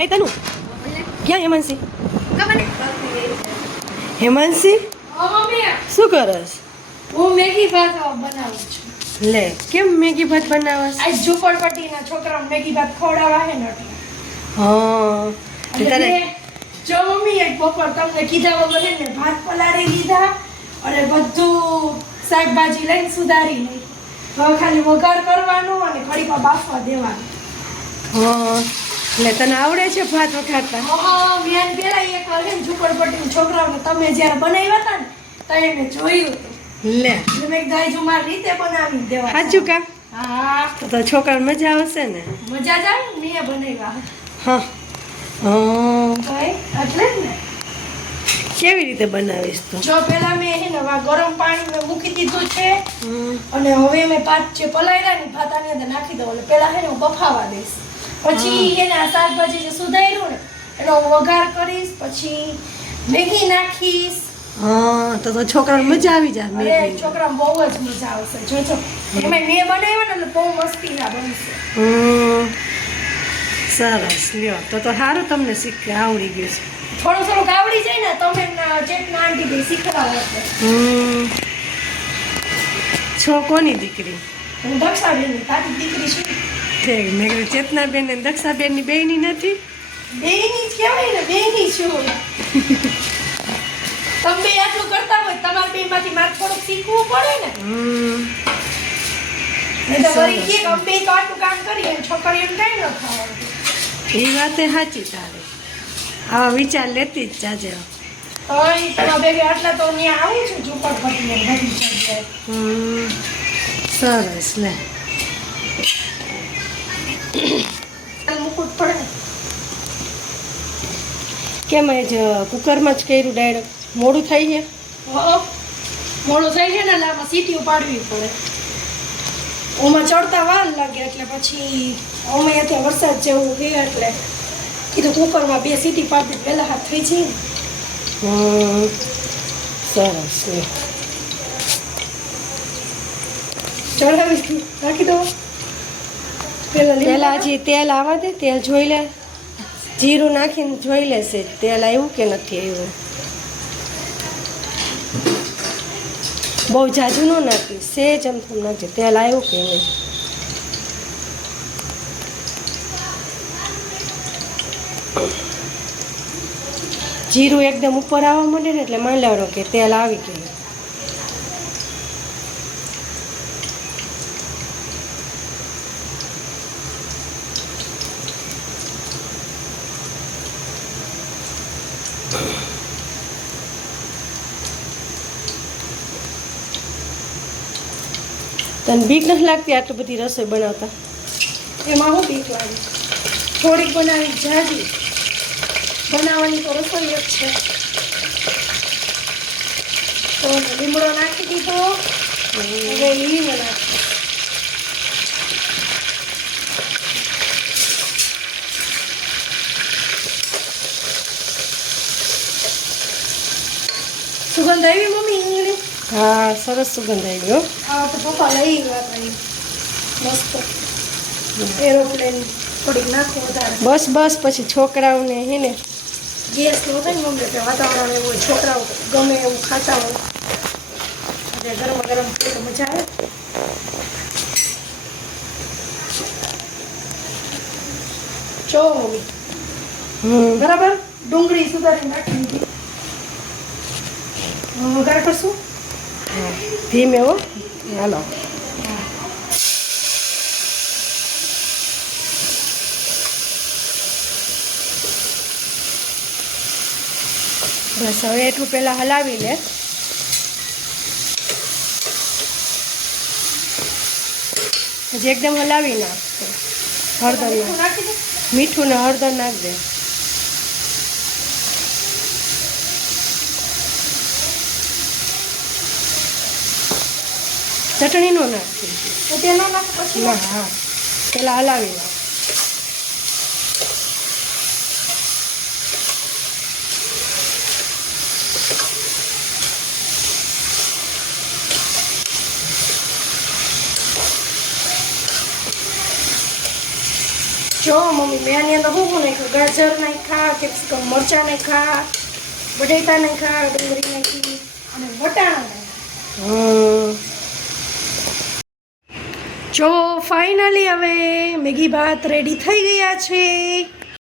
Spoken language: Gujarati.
એ તનુ ક્યાં હેમાંસી? હેમાંસી શું કરસ? હું મેગી ભાત બનાવું છું. લે કેમ મેગી ભાત બનાવસ? આ ઝુંપડપટ્ટીના છોકરાઓને મેગી ભાત ખવડાવવા હે ને એટલે. હા તે તારે જો મમ્મી એક બપોર તમને કીધા વગર હે ને ભાત પલાળી દીધા અને બધું શાકભાજી લઈને સુધારી લઈ. હવે ખાલી વઘાર કરવાનો અને ઘડીમાં બાફવા દેવાનો. હા એટલે તને આવડે છે ભાત વઘારતા? મેં પેલા એક વાર હે ને ઝુંપડપટ્ટીના છોકરાઓને તમે જ્યારે બનાવ્યા હતા ને ત્યારે મેં જોયું હતું. લે એટલે મેં કીધું આ જો મારી રીતે બનાવી દેવા. સાચું કા? હા તો છોકરાને મજા આવશે ને? મજા જ આવે ને મેં બનાવ્યા. હા હા કઈ એટલે જ ને. કેવી રીતે બનાવીશ તું? જો પેલા મેં હે ને ગરમ પાણી મૂકી દીધું છે હમ. અને હવે મેં ભાત જે પલાળ્યા ને ભાત આની અંદર નાખી દઉં એટલે પેલા હે ને હું બફાવા દઈશ. પછી એને આ શાકભાજી જે સુધાર્યું ને એનો વઘાર કરીશ, પછી મેગી નાખીશ. હા તો છોકરાને મજા આવી જાય અરે મેગી. છોકરાને બહુ જ મજા આવશે. જોજો એમાં મેં બનાવ્યા ને એટલે બહુ મસ્તી ના બનશે. સરસ લ્યો તો સારું તમને શીખ આવડી ગયું છે. થોડું થોડુંક આવડી જાય ને તમે ચેટના આંટી બી શીખડાવો એટલે. છો કોની દીકરી? હું દક્ષાબેનની તારી દીકરી છું. ઠીક મેં કીધું ચેતનાબેન ને દક્ષાબેનની બેયની નથી? બેયની જ કહેવાય ને, બેયની છું. તમે બે આટલું કરતા હોય તમારા બેમાંથી મારે થોડુંક શીખવું પડે ને. નહીં તો વળી કે અમે બે તો આટલું કામ કરીએ છોકરીઓને કઈ ન ખાવાનું. એ વાતે સાચી તારે. આવા વિચાર લેતી જ જાજે. તમારા બેબી આટલા તો અહીંયા આવું છું ઝુંપડપટ્ટીને બધી જગ્યાએ. સરસ લે મૂકવું જ પડે. કેમ જ કુકરમાં જ કર્યું ડાયરેક્ટ? મોડું થઈ છે? મોડું થઈ છે ને એટલે આમાં સીટી ઉપાડવી પડે. ઓમાં ચડતા વાર લાગે એટલે પછી અમે ત્યાં વરસાદ જેવું છે એટલે કીધું કુકરમાં 2 સીટી પાડી પહેલા હાથ થઈ જાય ને. સરસ લે ચડાવી રાખી દો. પેલા હજી તેલ આવવા દે, તેલ જોઈ લે, જીરું નાખીને જોઈ લેશે તેલ આવ્યું કે નથી આવ્યું. બહુ જાજુ ન નાખી, સેજ એમ થોડું નાખજે તેલ આવ્યું કે નહીં. જીરું એકદમ ઉપર આવવા માંડે ને એટલે માની લેવાનું કે તેલ આવી ગયું. તને બીક નથી લાગતી આટલી બધી રસોઈ બનાવતા? એમાં હું બીક લાગે? થોડીક બનાવી જાજી બનાવવાની તો રસોઈ જ છે. તો લીમડો નાખી દીધો. હવે લીંબ નાખી. સુગંધ આવી મમ્મી ઈંગળી? હા સરસ સુગંધ આવી ગયો. આ તો પપ્પા લઈ ગયા હતા મસ્ત એરોપ્લેન. થોડીક નાખો વધારે. બસ બસ પછી છોકરાઓને હે ને ગેસ નો થાય ને મમ્મી એટલે વાતાવરણ એવું હોય, છોકરાઓ ગમે એવું ખાતા હોય એટલે ગરમ ગરમ તો મજા આવે. જો મમ્મી બરાબર ડુંગળી સુધારી નાખી દીધી. વઘાર કરશું. ધીમે હો હાલો. બસ હવે એટલું પહેલાં હલાવી લે. પછી એકદમ હલાવી નાખ. હળદર નાખ, મીઠું ને હળદર નાખ દે. ચટણી નો નાખી. તો તેનો નાખ પછી ના હા પહેલાં હલાવી નાખ. જો મમ્મી મેં આની અંદર શું નાખ્યું, ગાજર નાખ્યા, કેપ્સિકમ મરચાં નાખ્યા, બટેટા નાખ્યા, ડુંગળી નાખી અને વટાણા નાખ્યા. જો ફાઇનલી હવે મેગી ભાત રેડી થઈ ગયા છે.